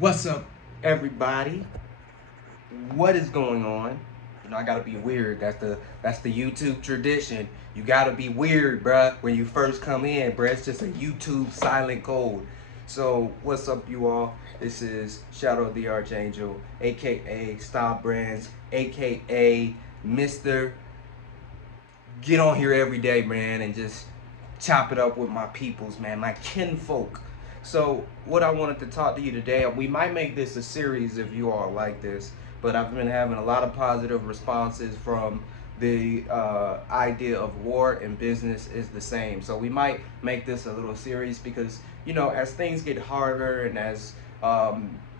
What's up, everybody? What is going on? I gotta be weird. That's the YouTube tradition. You gotta be weird, bruh. When you first come in, bruh, it's just a YouTube silent code. So, what's up, you all? This is Shadow the Archangel, aka Style Brands, aka Mr. Get on here every day, man, and just chop it up with my peoples, man, my kinfolk. So, what I wanted to talk to you today, we might make this a series if you all like this, but I've been having a lot of positive responses from the idea of war and business is the same. So, we might make this a little series because, as things get harder and as,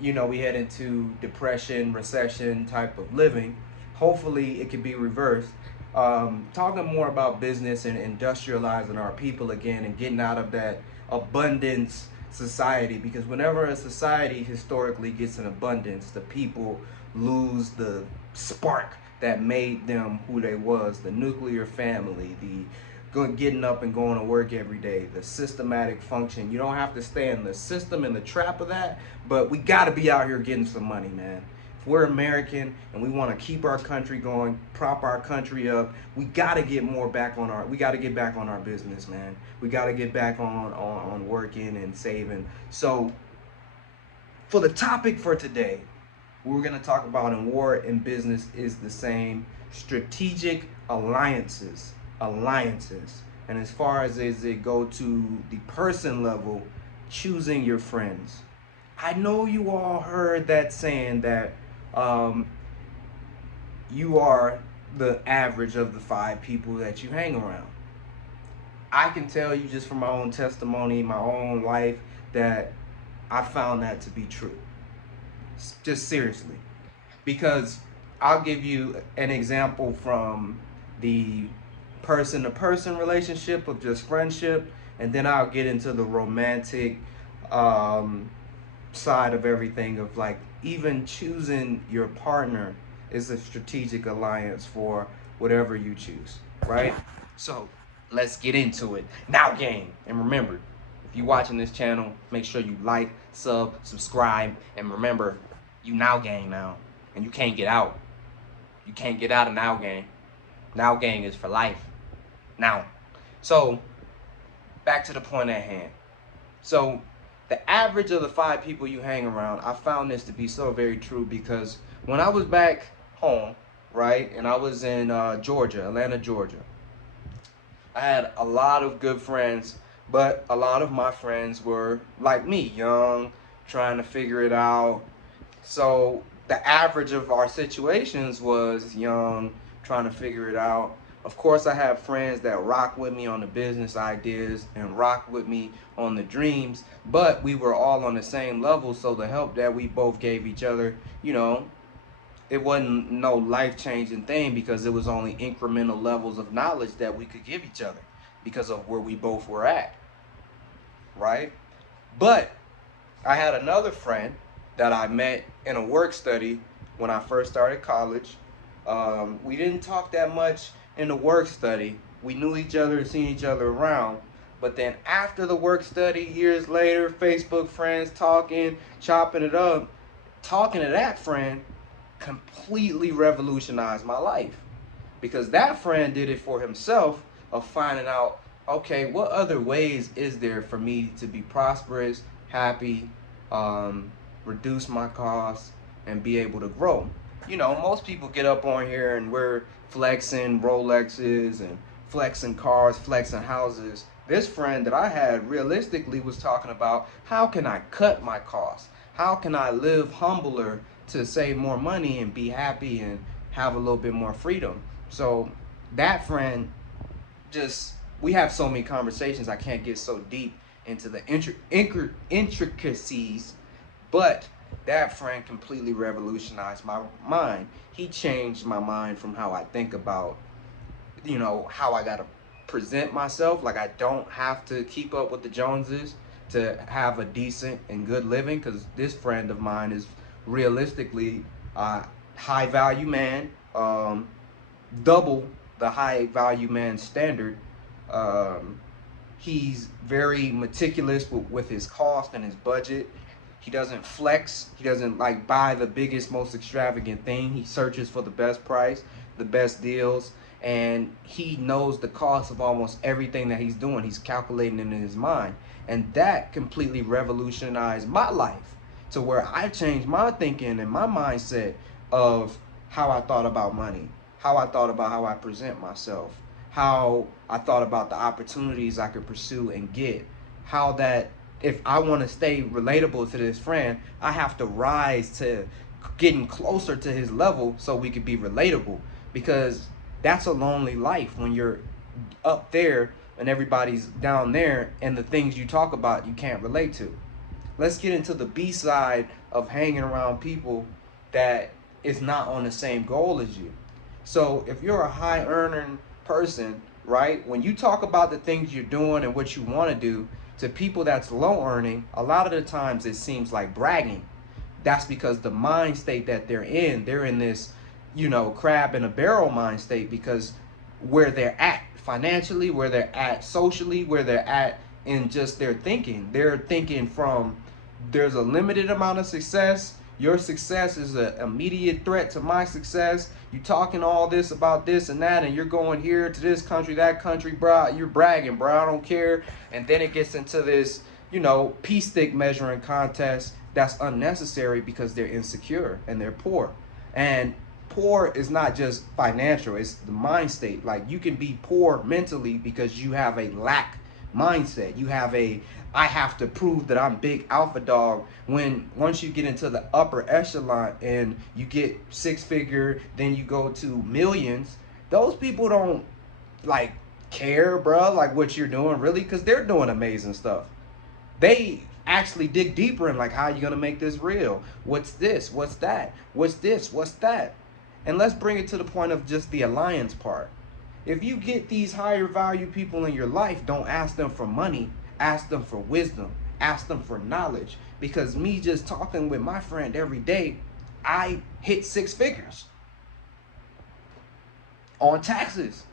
we head into depression, recession type of living, hopefully it can be reversed. Talking more about business and industrializing our people again and getting out of that abundance society, because whenever a society historically gets an abundance, the people lose the spark that made them who they was, the nuclear family, the getting up and going to work every day, the systematic function. You don't have to stay in the system and the trap of that, but we got to be out here getting some money, man. If we're American and we want to keep our country going, prop our country up, we got to get more back on we got to get back on our business, man. We got to get back on working and saving. So for the topic for today, we're going to talk about in war and business is the same: strategic alliances. Alliances. And as far as it go to the person level, choosing your friends. I know you all heard that saying that um, you are the average of the five people that you hang around. I can tell you just from my own testimony, my own life, that I found that to be true. Just seriously. Because I'll give you an example from the person to person relationship of just friendship, and then I'll get into the romantic um, side of everything of like even choosing your partner is a strategic alliance for whatever you choose, right? So let's get into it now, gang. And remember, if you're watching this channel, make sure you like, subscribe, and remember, you now gang now, and you can't get out. You can't get out of now gang. Now gang is for life. Now, so back to the point at hand. So the average of the five people you hang around, I found this to be so very true because when I was back home, right, and I was in Georgia, Atlanta, Georgia, I had a lot of good friends, but a lot of my friends were like me, young, trying to figure it out. So the average of our situations was young, trying to figure it out. Of course, I have friends that rock with me on the business ideas and rock with me on the dreams, but we were all on the same level. So the help that we both gave each other, it wasn't no life-changing thing because it was only incremental levels of knowledge that we could give each other because of where we both were at, right? But I had another friend that I met in a work study when I first started college. We didn't talk that much in the work study. We knew each other and seen each other around. But then after the work study, years later, Facebook friends talking, chopping it up, talking to that friend completely revolutionized my life. Because that friend did it for himself of finding out, okay, what other ways is there for me to be prosperous, happy, reduce my costs, and be able to grow. Most people get up on here and we're flexing Rolexes and flexing cars, flexing houses. This friend that I had realistically was talking about how can I cut my costs? How can I live humbler to save more money and be happy and have a little bit more freedom? So that friend just, we have so many conversations. I can't get so deep into the intricacies, but that friend completely revolutionized my mind. He changed my mind from how I think about, how I gotta present myself. Like I don't have to keep up with the Joneses to have a decent and good living, because this friend of mine is realistically a high value man, double the high value man standard. Um, he's very meticulous with his cost and his budget. He doesn't flex. He doesn't like buy the biggest, most extravagant thing. He searches for the best price, the best deals, and he knows the cost of almost everything that he's doing. He's calculating it in his mind. And that completely revolutionized my life to where I changed my thinking and my mindset of how I thought about money, how I thought about how I present myself, how I thought about the opportunities I could pursue and get, how that if I want to stay relatable to this friend, I have to rise to getting closer to his level so we could be relatable, because that's a lonely life when you're up there and everybody's down there and the things you talk about you can't relate to. Let's get into the B side of hanging around people that is not on the same goal as you. So if you're a high earning person, right, when you talk about the things you're doing and what you want to do to people that's low earning, a lot of the times it seems like bragging. That's because the mind state that they're in this, crab in a barrel mind state, because where they're at financially, where they're at socially, where they're at in just their thinking, they're thinking from there's a limited amount of success. Your success is an immediate threat to my success. You talking all this about this and that, and you're going here to this country, that country, bro. You're bragging, bro. I don't care. And then it gets into this, pea stick measuring contest that's unnecessary because they're insecure and they're poor. And poor is not just financial, it's the mind state. Like, you can be poor mentally because you have a lack mindset. You have a I have to prove that I'm big alpha dog. When once you get into the upper echelon and you get six figure, then you go to millions, those people don't like care, bro, like what you're doing really, because they're doing amazing stuff. They actually dig deeper in like, how are you gonna make this real? What's this? What's that? What's this? What's that? And let's bring it to the point of just the alliance part. If you get these higher value people in your life, don't ask them for money, ask them for wisdom, ask them for knowledge. Because me just talking with my friend every day, I hit six figures on taxes.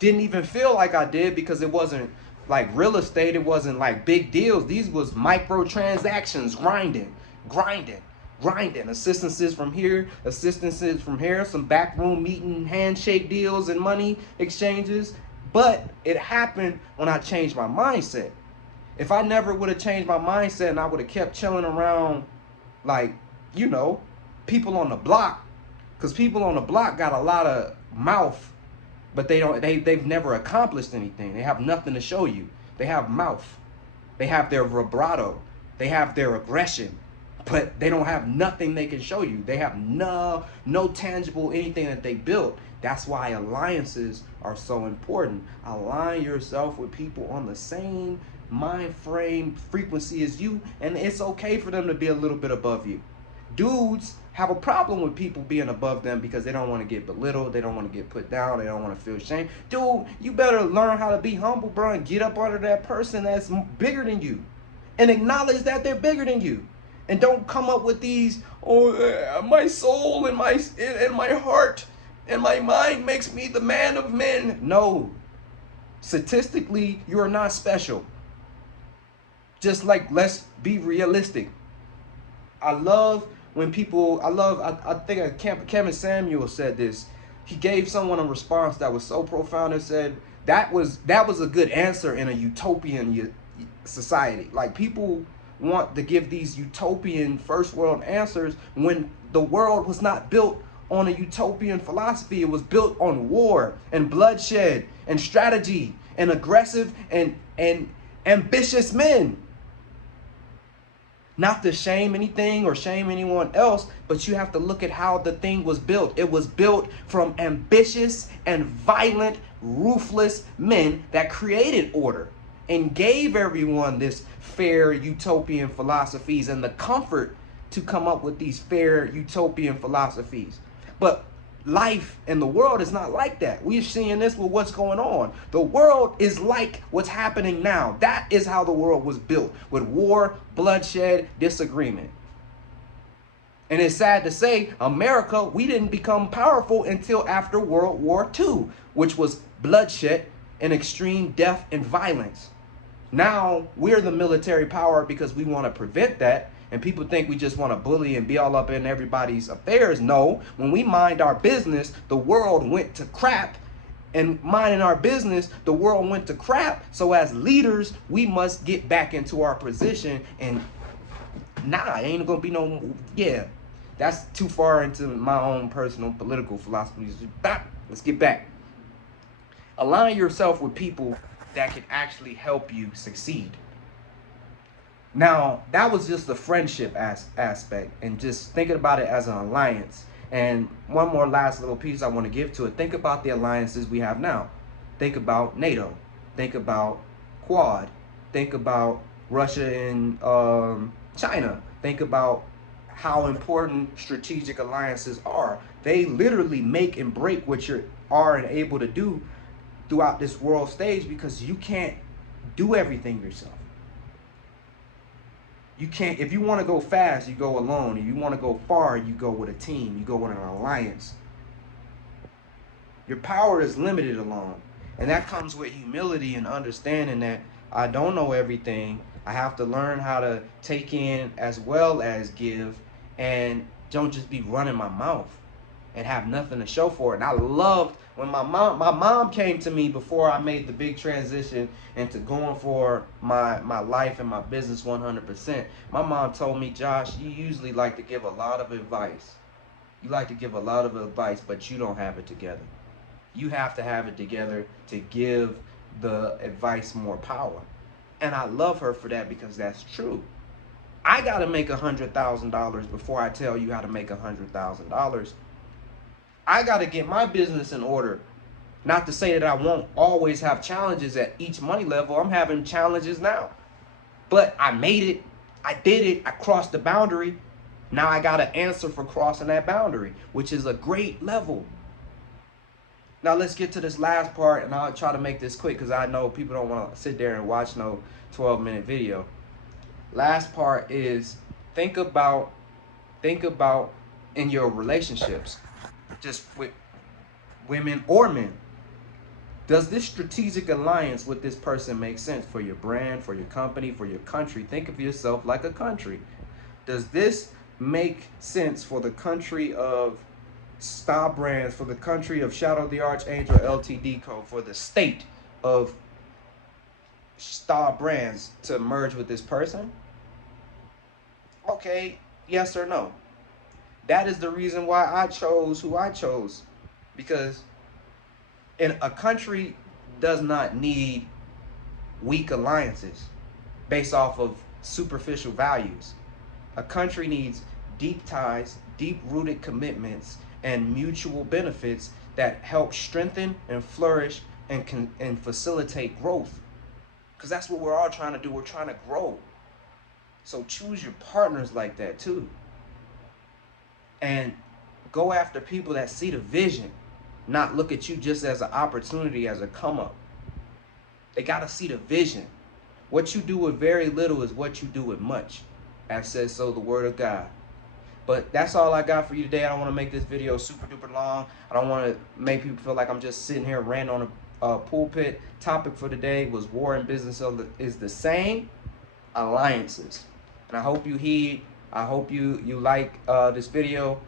Didn't even feel like I did because it wasn't like real estate. It wasn't like big deals. These was micro transactions, grinding. Assistances from here, assistances from here, some backroom meeting, handshake deals and money exchanges. But it happened when I changed my mindset. If I never would have changed my mindset and I would have kept chilling around like, people on the block, because people on the block got a lot of mouth, but they've never accomplished anything. They have nothing to show you. They have mouth. They have their vibrato. They have their aggression, but they don't have nothing they can show you. They have no tangible anything that they built. That's why alliances are so important. Align yourself with people on the same mind frame frequency as you, and it's okay for them to be a little bit above you. Dudes have a problem with people being above them because they don't want to get belittled, they don't want to get put down, they don't want to feel shame. Dude, you better learn how to be humble, bro, and get up under that person that's bigger than you and acknowledge that they're bigger than you. And don't come up with these, my soul and my heart and my mind makes me the man of men. No, statistically, you are not special. Just like, let's be realistic. I love when people, I think Kevin Samuel said this. He gave someone a response that was so profound and said, that was a good answer in a utopian society. Like, people want to give these utopian first world answers when the world was not built on a utopian philosophy. It was built on war and bloodshed and strategy and aggressive and ambitious men. Not to shame anything or shame anyone else, but you have to look at how the thing was built. It was built from ambitious and violent, ruthless men that created order and gave everyone this fair utopian philosophies and the comfort to come up with these fair utopian philosophies. But life in the world is not like that. We're seeing this with what's going on. The world is like what's happening now. That is how the world was built, with war, bloodshed, disagreement. And it's sad to say, America, we didn't become powerful until after World War II, which was bloodshed and extreme death and violence. Now we're the military power because we want to prevent that. And people think we just want to bully and be all up in everybody's affairs. No, when we mind our business, the world went to crap. And minding our business, the world went to crap. So as leaders, we must get back into our position. And ain't gonna be no, yeah, that's too far into my own personal political philosophy. Let's get back. Align yourself with people that can actually help you succeed. Now, that was just the friendship aspect, and just thinking about it as an alliance. And one more last little piece I want to give to it. Think about the alliances we have now. Think about NATO. Think about Quad. Think about Russia and China. Think about how important strategic alliances are. They literally make and break what you are and able to do throughout this world stage, because you can't do everything yourself. You can't, if you want to go fast, you go alone. If you want to go far, you go with a team. You go with an alliance. Your power is limited alone. And that comes with humility and understanding that I don't know everything. I have to learn how to take in as well as give, and don't just be running my mouth and have nothing to show for it. And I loved when my mom came to me before I made the big transition into going for my life and my business 100%. My mom told me, Josh, you usually like to give a lot of advice. You like to give a lot of advice, but you don't have it together. You have to have it together to give the advice more power. And I love her for that, because that's true. I got to make $100,000 before I tell you how to make $100,000. I got to get my business in order. Not to say that I won't always have challenges at each money level. I'm having challenges now. But I made it. I did it. I crossed the boundary. Now I got to answer for crossing that boundary, which is a great level. Now let's get to this last part, and I'll try to make this quick because I know people don't want to sit there and watch no 12-minute video. Last part is think about in your relationships, just with women or men. Does this strategic alliance with this person make sense for your brand, for your company, for your country? Think of yourself like a country. Does this make sense for the country of STAA Brands, for the country of Shadow the Archangel Ltd Co, for the state of STAA Brands to merge with this person? Okay, yes or no? That is the reason why I chose who I chose, because a country does not need weak alliances based off of superficial values. A country needs deep ties, deep-rooted commitments, and mutual benefits that help strengthen and flourish and facilitate growth. Because that's what we're all trying to do. We're trying to grow. So choose your partners like that too. And go after people that see the vision, not look at you just as an opportunity, as a come up. They got to see the vision. What you do with very little is what you do with much, as says so the word of God. But that's all I got for you today. I don't want to make this video super duper long. I don't want to make people feel like I'm just sitting here ranting on a pulpit. Topic for today was war and business is the same, alliances. And I hope you heed. I hope you like this video.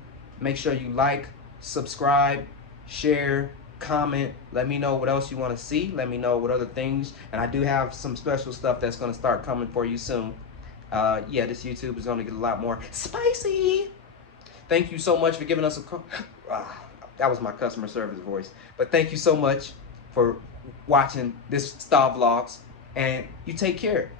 Make sure you like, subscribe, share, comment. Let me know what else you want to see. Let me know what other things. And I do have some special stuff that's going to start coming for you soon. Yeah, this YouTube is going to get a lot more spicy. Thank you so much for giving us a call. That was my customer service voice. But thank you so much for watching this STAA Vlogs. And you take care.